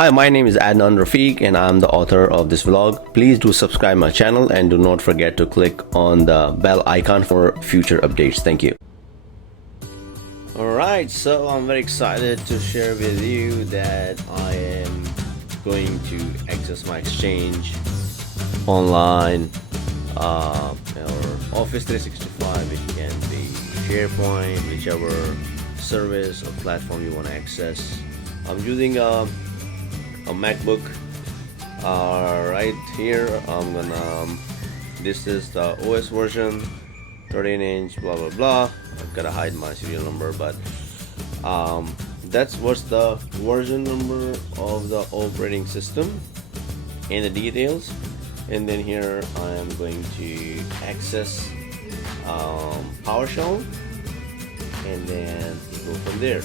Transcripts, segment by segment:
Hi, my name is Adnan Rafiq and I'm the author of this vlog. Please do subscribe my channel and do not forget to click on the bell icon for future updates. Thank you. Alright, so I'm very excited to share with you that I am going to access my Exchange Online or Office 365. It can be SharePoint, whichever service or platform you want to access. I'm using a MacBook. Right here I'm gonna this is the OS version, 13-inch, blah blah blah. I've gotta hide my serial number, but that's what's the version number of the operating system and the details. And then here I am going to access PowerShell and then go from there.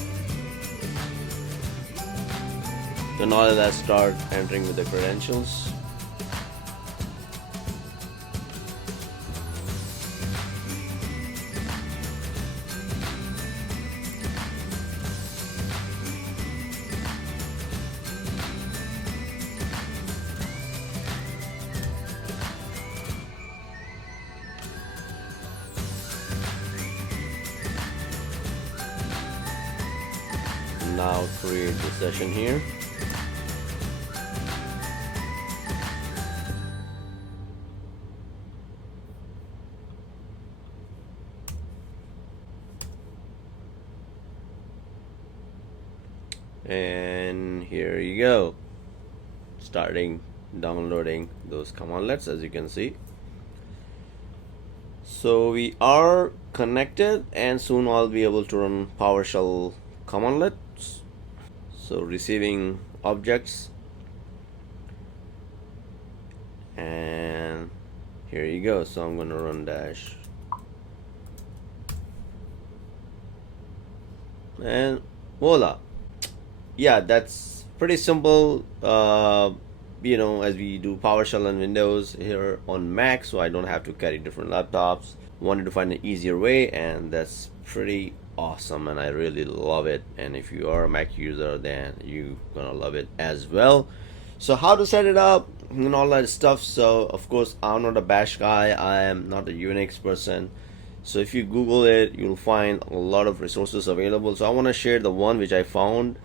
So now that I start entering with the credentials, now create the session here. And here you go, starting downloading those commandlets, as you can see. So we are connected and soon I'll be able to run PowerShell commandlets. So receiving objects, and here you go. So I'm going to run dash and voila. Yeah, that's pretty simple. You know, as we do PowerShell on Windows, here on Mac, so I don't have to carry different laptops. Wanted to find an easier way, and that's pretty awesome, and I really love it. And if you are a Mac user, then you gonna love it as well. So how to set it up and all that stuff. So of course I'm not a bash guy, I am not a Unix person. So if you Google it, you'll find a lot of resources available. So I want to share the one which I found,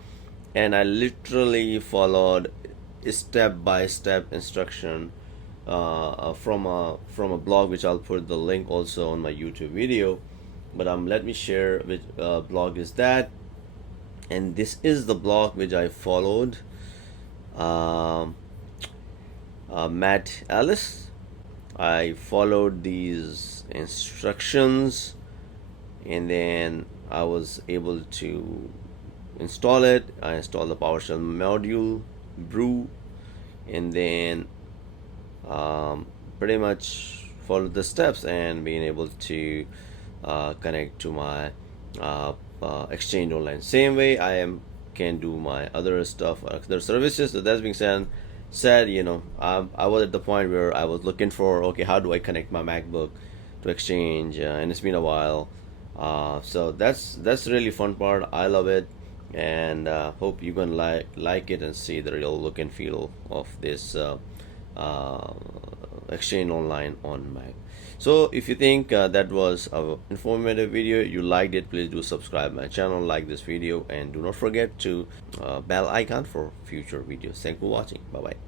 and I literally followed step-by-step instruction from a blog, which I'll put the link also on my YouTube video. But let me share which blog is that, and this is the blog which I followed. Matt Ellis. I followed these instructions, and then I was able to install it. I installed the PowerShell module, brew, and then pretty much followed the steps and being able to connect to my Exchange Online. Same way I can do my other stuff, other services. So that's being said, you know, I was at the point where I was looking for, okay, how do I connect my MacBook to Exchange, and it's been a while. So that's really fun part. I love it, and hope you can like it and see the real look and feel of this Exchange Online on Mac. So if you think that was an informative video, you liked it, please do subscribe my channel, like this video, and do not forget to bell icon for future videos. Thank you for watching. Bye bye.